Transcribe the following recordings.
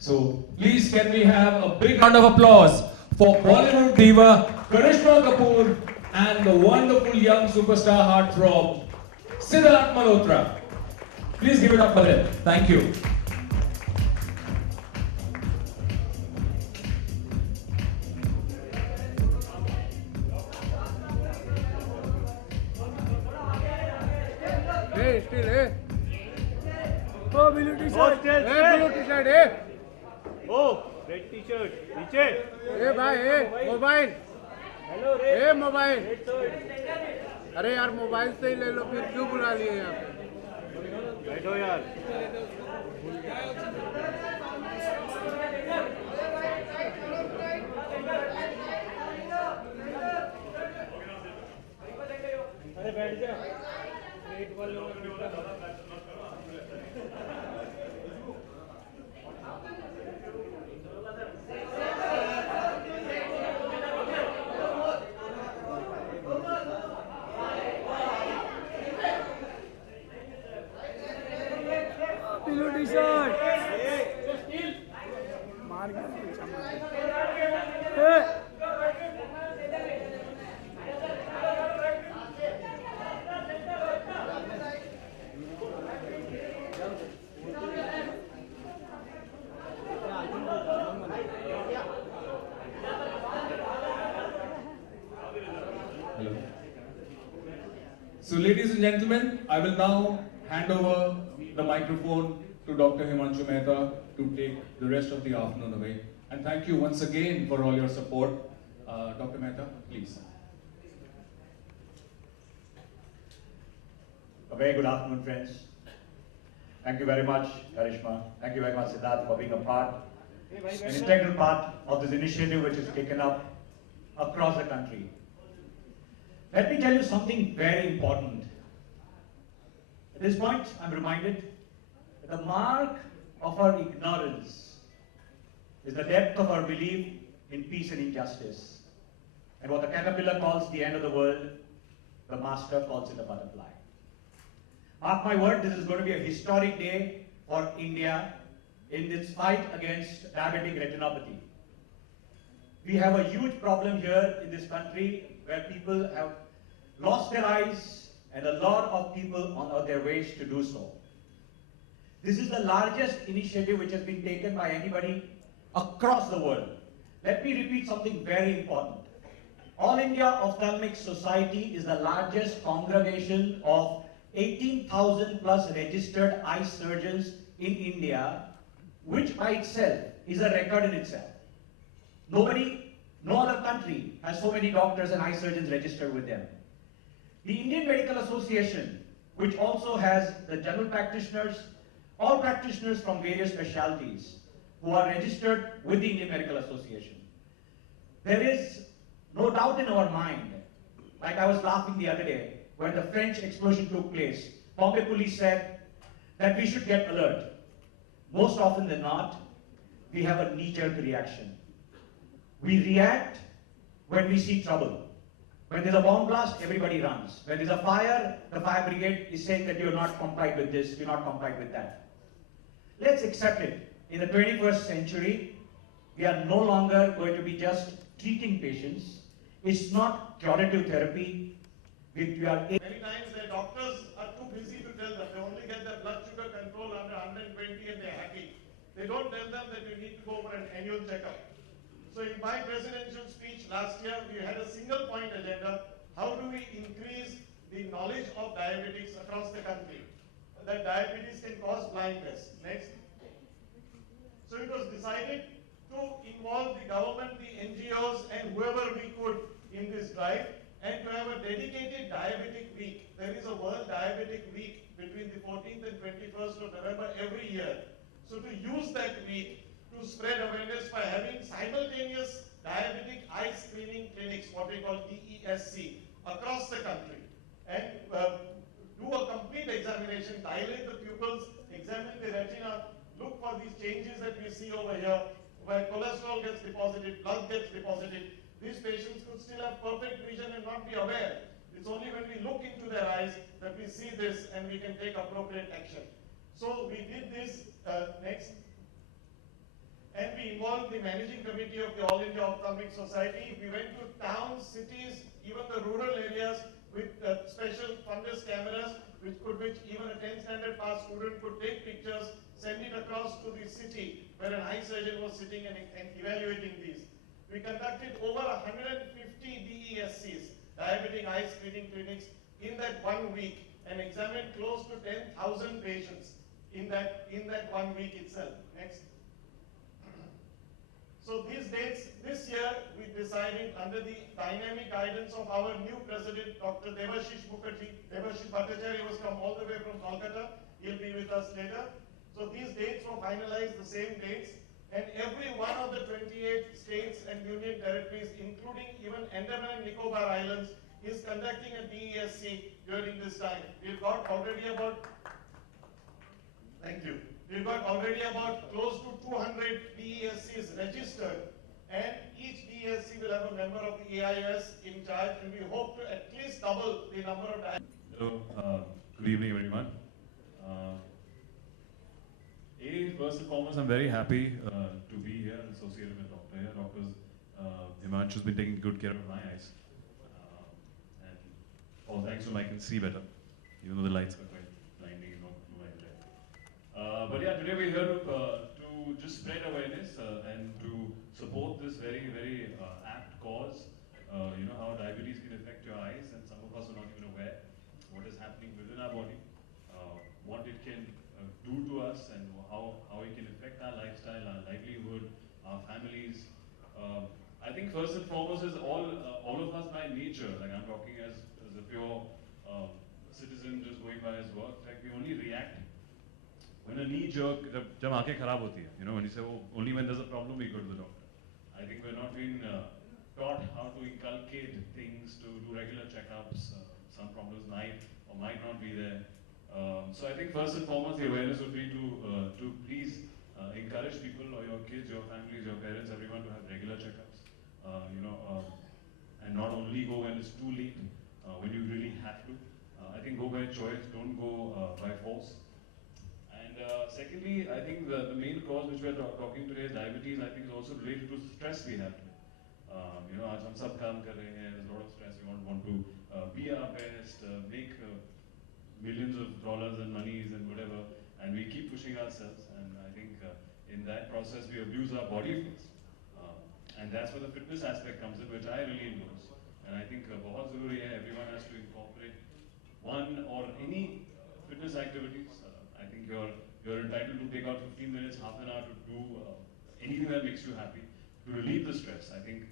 So please can we have a big round of applause for Bollywood diva Karishma Kapoor and the wonderful young superstar heartthrob Siddharth Malhotra. Please give it up for them. Thank you. Hey, still, hey. Oh, blue t-shirt. Hey, blue t-shirt, hey. Oh, red t-shirt. नीचे. Hey, bhai, hey, mobile. Hello, red. Hey, mobile. Red shirt. अरे यार mobile से ही ले लो फिर क्यों बुला लिए यहाँ पे बैठो यार. अरे बैठ जा. रेट वाले ब्लू टी-शर्ट मार गया Hello. So ladies and gentlemen, I will now hand over the microphone to Dr. Himanshu Mehta to take the rest of the afternoon away. And thank you once again for all your support. Dr. Mehta, please. A very good afternoon, friends. Thank you very much, Karishma. Thank you very much, Siddharth, for being an integral part of this initiative which is taken up across the country. Let me tell you something very important. At this point, I'm reminded that the mark of our ignorance is the depth of our belief in peace and injustice. And what the caterpillar calls the end of the world, the master calls it a butterfly. Mark my word, this is going to be a historic day for India in this fight against diabetic retinopathy. We have a huge problem here in this country where people have lost their eyes and a lot of people on their ways to do so. This is the largest initiative which has been taken by anybody across the world. Let me repeat something very important. All India Ophthalmic Society is the largest congregation of 18,000 plus registered eye surgeons in India, which by itself is a record in itself. No other country has so many doctors and eye surgeons registered with them. The Indian Medical Association, which also has the general practitioners, all practitioners from various specialties who are registered with the Indian Medical Association. There is no doubt in our mind, like I was laughing the other day, when the French explosion took place, Bombay police said that we should get alert. Most often than not, we have a knee-jerk reaction. We react when we see trouble. When there's a bomb blast, everybody runs. When there's a fire, the fire brigade is saying that you're not complied with this, you're not complied with that. Let's accept it. In the 21st century, we are no longer going to be just treating patients. It's not curative therapy. We are Many times the doctors are too busy to tell them. They only get their blood sugar control under 120 and they're happy. They don't tell them that you need to go for an annual checkup. So in my presidential speech last year, we had a single point agenda. How do we increase the knowledge of diabetics across the country? That diabetes can cause blindness. Next. So it was decided to involve the government, the NGOs and whoever we could in this drive, and to have a dedicated diabetic week. There is a World Diabetic Week between the 14th and 21st of November every year. So to use that week to spread awareness by having simultaneous diabetic eye screening clinics, what we call DESC, across the country. And do a complete examination, dilate the pupils, examine the retina, look for these changes that we see over here, where cholesterol gets deposited, blood gets deposited. These patients could still have perfect vision and not be aware. It's only when we look into their eyes that we see this and we can take appropriate action. So we did this next. involved the managing committee of the All India Ophthalmic Society. We went to towns, cities, even the rural areas with special fundus cameras, which even a 10th standard pass student could take pictures, send it across to the city where an eye surgeon was sitting and evaluating these. We conducted over 150 DESCs, diabetic eye screening clinics, in that 1 week and examined close to 10,000 patients in that 1 week itself. Next. So these dates, this year we decided under the dynamic guidance of our new president, Dr. Debashish Mukherjee. Debashish Bhattacharya was come all the way from Kolkata. He'll be with us later. So these dates were finalized, the same dates, and every one of the 28 states and union territories, including even Andaman and Nicobar Islands, is conducting a DESC during this time. We've got already about, thank you. We've got already about close to 200 DESCs registered, and each DESC will have a member of the AIOS in charge, and we hope to at least double the number of Hello, good evening everyone. First and foremost, I'm very happy to be here and associated with Dr. here. Dr. Himanshu's been taking good care of my eyes. And all thanks to him I can see better, even though the lights were quite blinding in my head. But yeah, today we're here to just spread awareness and to support this very, very apt cause. You know how diabetes can affect your eyes, and some of us are not even aware what is happening within our body, what it can do to us, and how it can affect our lifestyle, our livelihood, our families. I think first and foremost is all of us by nature, like I'm talking as a pure citizen just going by his work, like we only react when a knee jerk, jab aankhein kharab hoti hai, you know, when you say, oh, only when there's a problem we go to the doctor. I think we're not being taught how to inculcate things, to do regular checkups. Some problems might or might not be there. So I think first and foremost the awareness would be to please encourage people, or your kids, your families, your parents, everyone to have regular checkups. You know, and not only go when it's too late, when you really have to. I think go by choice, don't go by force. And secondly, I think the main cause which we are talking today, diabetes, I think is also related to stress we have today. You know, आज हम सब काम कर रहे हैं, there's a lot of stress, we want to be our best, make millions of dollars and monies and whatever, and we keep pushing ourselves, and I think in that process we abuse our body first. And that's where the fitness aspect comes in, which I really endorse. And I think बहुत ज़रूरी है, everyone has to incorporate one or any fitness activities. I think you're entitled to take out 15 minutes, half an hour to do anything that makes you happy, to relieve the stress. I think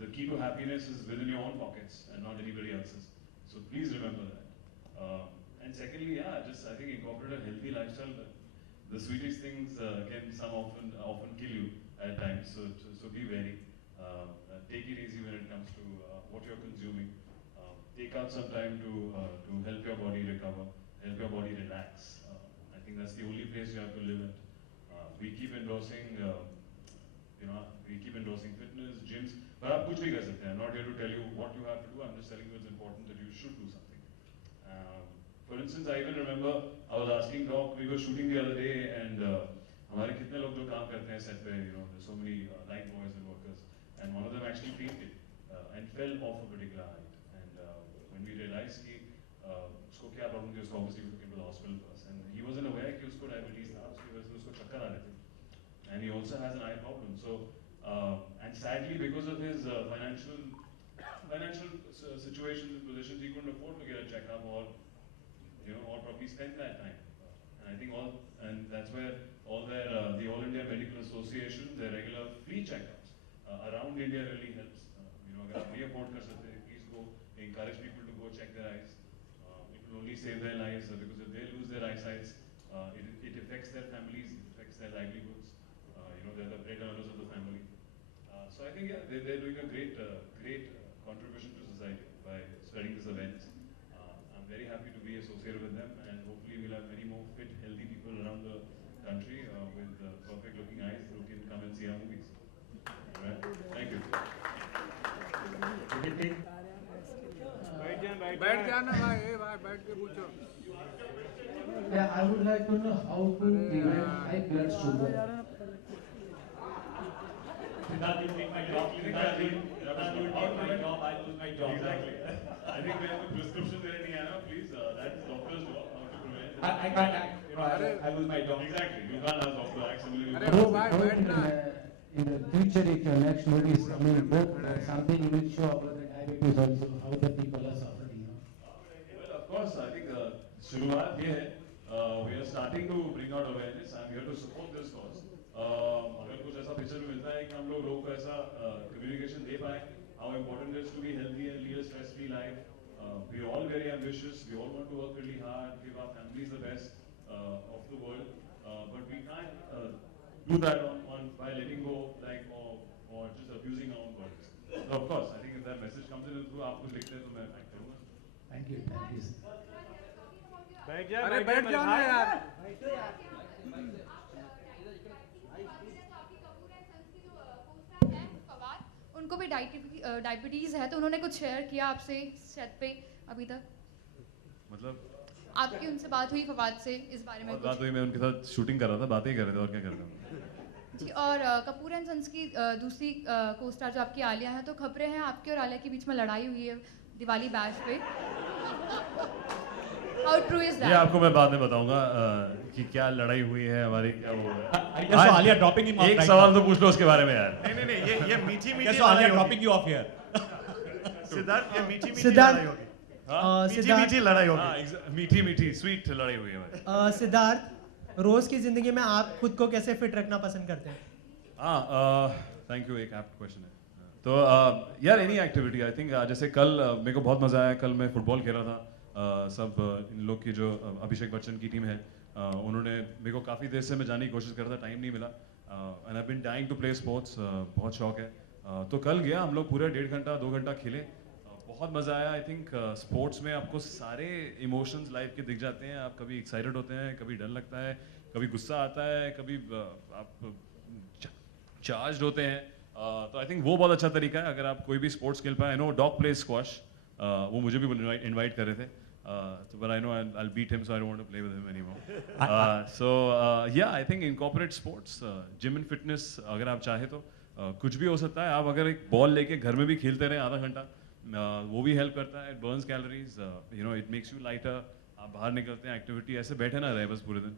the key to happiness is within your own pockets and not anybody else's. So please remember that. And secondly, yeah, just I think incorporate a healthy lifestyle. The sweetest things can often kill you at times. So be wary. Take it easy when it comes to what you're consuming. Take out some time to help your body recover, help your body relax. I think that's the only place you have to live at. We keep endorsing, you know, we keep endorsing fitness, gyms, but आप कुछ भी कर सकते हैं. I'm not here to tell you what you have to do. I'm just telling you it's important that you should do something. For instance, I even remember I was asking Doc, we were shooting the other day, and हमारे कितने लोग जो काम करते हैं set पे, you know, there's so many light boys and workers, and one of them actually fainted and fell off a particular height. And when we realized कि उसको क्या problem थी, उसको obviously we took him to the hospital first, and he wasn't aware कि उसको diabetes था, उसकी वजह से उसको चक्कर आ रहे थे, and he also has an eye problem. So and sadly because of his financial situations and positions, he couldn't afford to get a checkup or, you know, or probably spend that time. And I think that's where all their the All India Medical Association, their regular free checkups around India really helps. You know, अगर आप ये afford कर सकते हैं, please go encourage people to go check their eyes. It will only save their lives, because if they lose their eyesight, it affects their families, it affects their livelihoods. You know, they're the bread earners of the family. So I think yeah, they're doing a great contribution to society by spreading this awareness. I'm very happy to be associated with them, and hopefully we'll have many more fit, healthy people around the country with perfect looking eyes who can come and see our movies. Alright? Thank you. बैठ जाना भाई, भाई बैठ के पूछो. Yeah, I would like to know how to prevent high blood sugar. Siddharth, you take my job. Siddharth, you take my job. I lose my job. Exactly. I think we have a prescription there in Indiana, please. That is doctor's job, how to prevent. I can't, I lose my job. Exactly. You can't ask doctor actually. In the future, if your next movie is coming, something you will show about the diabetes also, how the people are suffering. Well, of course, I think शुरुआत ये है, we are starting to bring out awareness. I'm here to support this cause. अगर कुछ ऐसा picture में मिलता है कि हम लोगों को ऐसा communication दे पाए, how important it is to be healthy and lead a stress-free life. We are all very ambitious. We all want to work really hard, give our families the best of the world, but we can't do that by letting go, like or just abusing our own bodies. So of course, I think if that message comes in through, आप कुछ लिखते हैं तो मैं back करूँगा. Thank you. Thank you. बैठ जा अरे बैठ जाओ ना यार. उनको भी डायबिटीज है, तो उन्होंने कुछ शेयर किया आपसे सेट पे अभी तक? मतलब आपकी उनसे बात हुई फवाद से इस बारे में? बात हुई, मैं उनके साथ शूटिंग कर रहा था, बातें ही कर रहे थे और क्या कर रहे थे. जी, और कपूर एंड सन्स की दूसरी को स्टार जो आपकी आलिया है, तो खबरें हैं आपके और आलिया के बीच में लड़ाई हुई है दिवाली बैश पे. How true is that? ये आपको मैं बाद में बताऊंगा कि क्या लड़ाई हुई है हमारी, क्या वो है. So Alia dropping him off. एक सवाल तो पूछ लो उसके बारे में यार. नहीं ये मीठी मीठी So Alia dropping you off here. Siddharth, ये मीठी मीठी सिद्धार्थ, लड़ाई होगी. मीठी सिद्धार्थ, मीठी लड़ाई होगी. हाँ, मीठी मीठी स्वीट लड़ाई हुई है हमारी. सिद्धार्थ, रोज की जिंदगी में आप खुद को कैसे फिट रखना पसंद करते हैं? थैंक यू, एक एप्ट क्वेश्चन है. तो यार एनी एक्टिविटी, आई थिंक जैसे कल मेरे को बहुत मजा आया. कल मैं फुटबॉल खेल रहा था. सब इन लोग की जो अभिषेक बच्चन की टीम है, उन्होंने मेरे को काफ़ी देर से मैं जाने की कोशिश कर रहा था, टाइम नहीं मिला. And I been dying to play sports, बहुत शौक है. तो कल गया, हम लोग पूरा 1.5 घंटा 2 घंटा खेले. बहुत मज़ा आया. आई थिंक स्पोर्ट्स में आपको सारे इमोशंस लाइफ के दिख जाते हैं. आप कभी एक्साइटेड होते हैं, कभी डर लगता है, कभी गुस्सा आता है, कभी आप चार्ज होते हैं. तो आई थिंक वो बहुत अच्छा तरीका है अगर आप कोई भी स्पोर्ट्स खेल पाए. I know dog play squash, वो मुझे भी इनवाइट कर रहे थे. But I know I'll beat him, so I don't want to play with him anymore. So yeah, I think incorporate sports, gym and fitness. अगर आप चाहे तो कुछ भी हो सकता है. आप अगर एक बॉल लेके घर में भी खेलते रहे आधा घंटा, वो भी हेल्प करता है. It burns calories, you know, it makes you lighter. आप बाहर निकलते हैं, एक्टिविटी ऐसे बैठे ना रहे बस पूरे दिन.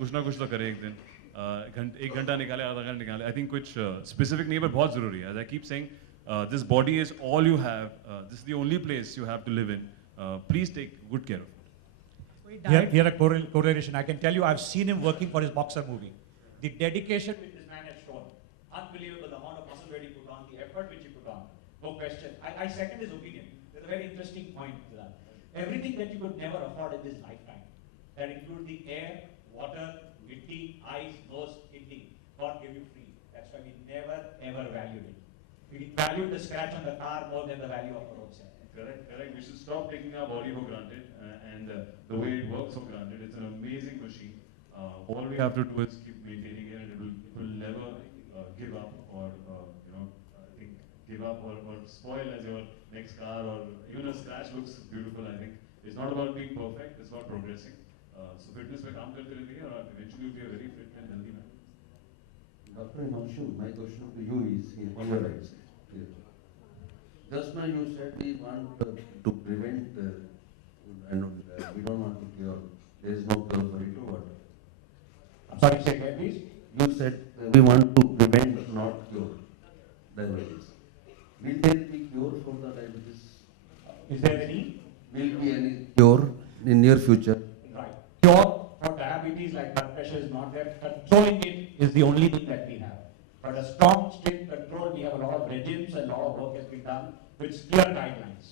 कुछ ना कुछ तो करें एक दिन. 1 घंटा निकाले, आधा घंटा निकाले. I think कुछ specific नहीं, but बहुत ज़रूरी है. As I keep saying, this body is all you have. This is the only place you have to live in. Please take good care of it. Here a correlation. I can tell you, I've seen him working for his boxer movie. The dedication which this man has shown, unbelievable amount of muscle that he put on, the effort which he put on, no question. I second his opinion. There's a very interesting point to that. Everything that you could never afford in this lifetime, that includes the air, water, mitti, eyes, nose, kidney, God gave you free. That's why we never ever valued it. We valued the scratch on the car more than the value of the roadside. Correct. We should stop taking our body for granted and the way it works for granted. It's an amazing machine. All we have to do is keep maintaining it, and it will never give up or you know, I think give up or spoil as your next car or even a scratch looks beautiful. I think it's not about being perfect; it's about progressing. So fitness पे काम करते रहेंगे और eventually you'll be a very fit and healthy man. Dr. Himanshu, my question to you is on your right side. Just now you said we want to prevent and we don't want to cure. There is no cure for it. What? I'm sorry, say again, please. You said we want to prevent, not cure diabetes. Will there be cure for the diabetes? Is there any? Will be any cure in near future? Right. Cure for diabetes like blood pressure is not there. Controlling it is the only thing that we have. But a strong, strict control, we have a lot of regimes and a lot of work has been done with clear guidelines.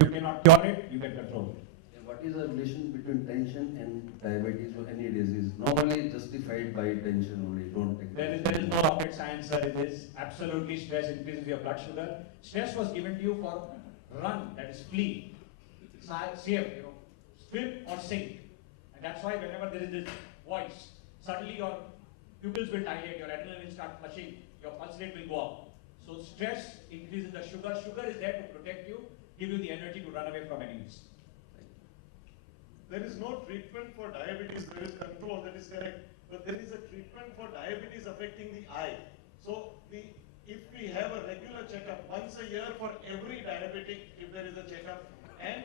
You cannot cure it, you can control it. And what is the relation between tension and diabetes or any disease? Normally justified by tension only, don't take There is no rocket science, sir. It is absolutely stress increases your blood sugar. Stress was given to you for run, that is flee, save, you know, swim or sink. And that's why whenever there is this voice, suddenly your pupils will dilate, your adrenaline will start flushing, your pulse rate will go up. So stress increases the sugar. Sugar is there to protect you, give you the energy to run away from enemies. There is no treatment for diabetes, there is control, that is correct. But there is a treatment for diabetes affecting the eye. So the if we have a regular checkup once a year for every diabetic, if there is a checkup, and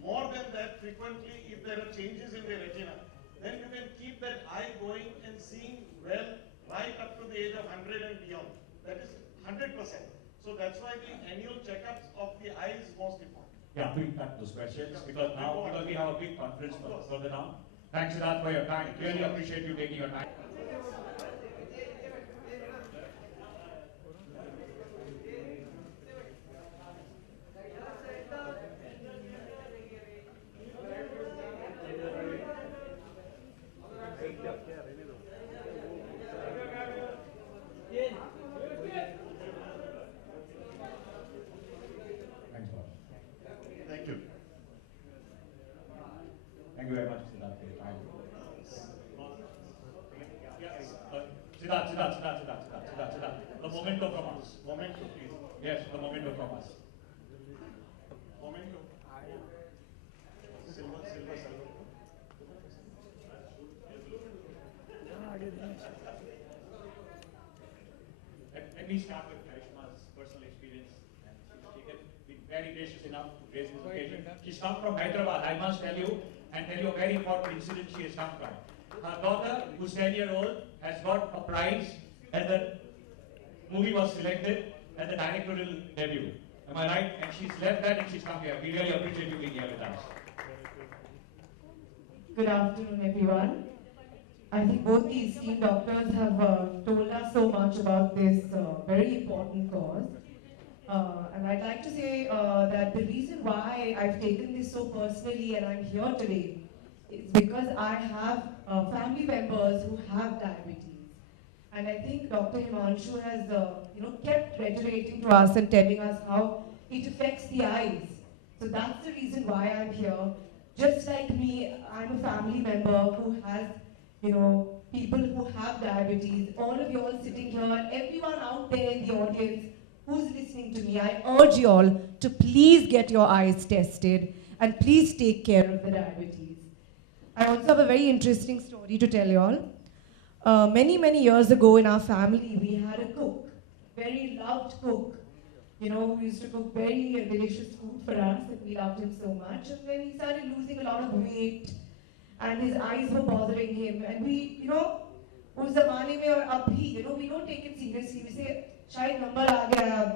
more than that frequently if there are changes in the retina, then you can keep that eye going and seeing well right up to the age of 100 and beyond. That is 100%. So that's why the annual checkups of the eye is most important. Yeah, we cut those questions because we have a big conference further down. Thanks, Siddharth, for your time. Really appreciate you taking your time. Thanks, boss. Thank you. Thank you very much, Siddharth, for your time. Siddharth. The memento from us. Momento, please. Yes, the memento from us. Momento. Silver. Let me start with Karishma's personal experience. And she's been very gracious enough to grace this occasion. She's come from Hyderabad, I must tell you, and tell you a very important incident she has come from. Her daughter, who's 10-year-old, has got a prize, and the movie was selected as the directorial debut. Am I right? And she's left that and she's come here. We really appreciate you being here with us. Good afternoon, everyone. I think both the esteemed doctors have told us so much about this very important cause. And I'd like to say that the reason why I've taken this so personally and I'm here today is because I have family members who have diabetes. And I think Dr. Himanshu has kept reiterating to us and telling us how it affects the eyes. So that's the reason why I'm here. Just like me, I'm a family member who has people who have diabetes, all of you all sitting here, and everyone out there in the audience who's listening to me, I urge you all to please get your eyes tested and please take care of the diabetes. I also have a very interesting story to tell you all. Many years ago in our family, we had a cook, very loved cook, who used to cook very delicious food for us, and we loved him so much. And then he started losing a lot of weight, and his eyes were bothering him. And we, उस ज़माने में और अब भी, we don't take it seriously. We say, शायद number आ गया अब,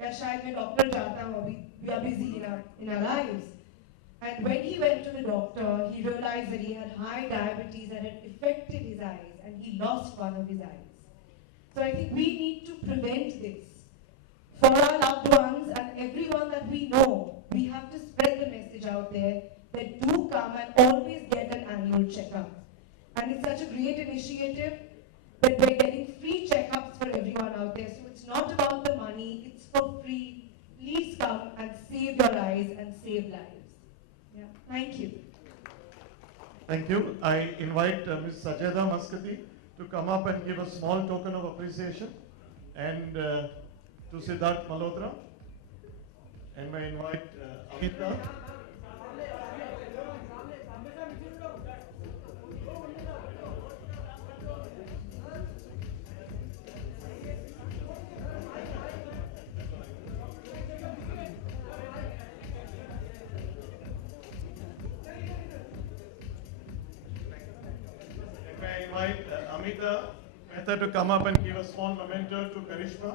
या शायद मैं doctor जाता हूँ अभी. We are busy in our lives. And when he went to the doctor, he realized that he had high diabetes and it affected his eyes, and he lost one of his eyes. So I think we need to prevent this. For our loved ones and everyone that we know, we have to spread the message out there that do come and always get an annual checkup. And it's such a great initiative that we're getting free checkups for everyone out there. So it's not about the money, it's for free. Please come and save your eyes and save lives. Yeah. Thank you. Thank you. I invite Ms. Sajeda Maskati to come up and give a small token of appreciation, and to Siddharth Malhotra. And I invite Amita. I invite Amita Mehta to come up and give a small memento to Karishma.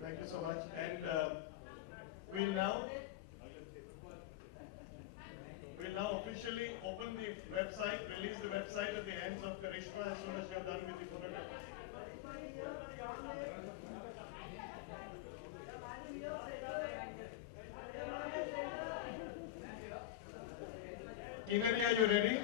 Thank you so much. And we'll now officially open the website, release the website at the hands of Karishma as soon as you're done with the photograph. Kinari, are you ready?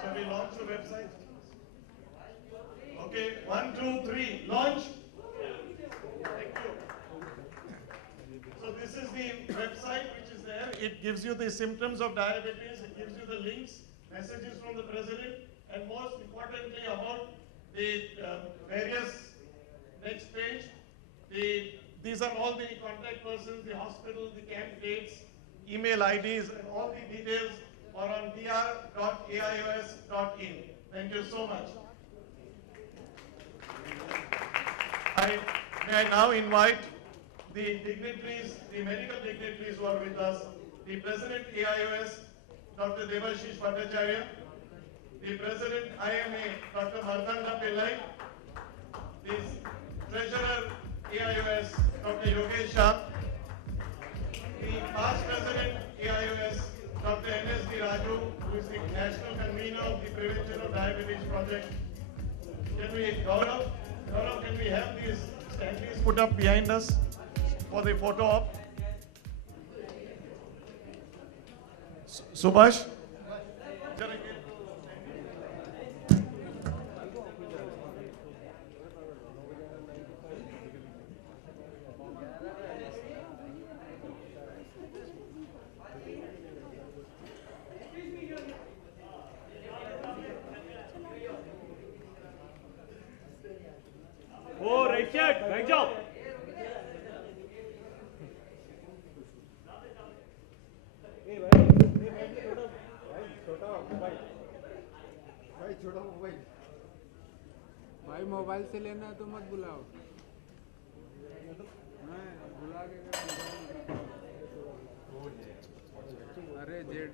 So we launched the website. website? Okay, 1, 2, 3, launch. Thank you. So this is the website which is there. It gives you the symptoms of diabetes. It gives you the links, messages from the president, and most importantly about the various next page. These are all the contact persons, the hospital, the camp dates, email IDs, and all the details are on dr.aios.in. Thank you so much. May I now invite the dignitaries, the medical dignitaries who are with us, the President AIOS, Dr. Debashish Bhattacharya, the President IMA, Dr. Mardana Pillai, the Treasurer AIOS, Dr. Yogesh Shah, the past President AIOS, Dr. NSD Raju, who is the National Convener of the Prevention of Diabetes Project. Can we, Gaurav, can we have these standees put up behind us for the photo op? Subhash? Oh, right shirt, right job. छोटा mobile भाई mobile से लेना है तो मत बुलाओ मैं बुला के अरे जेड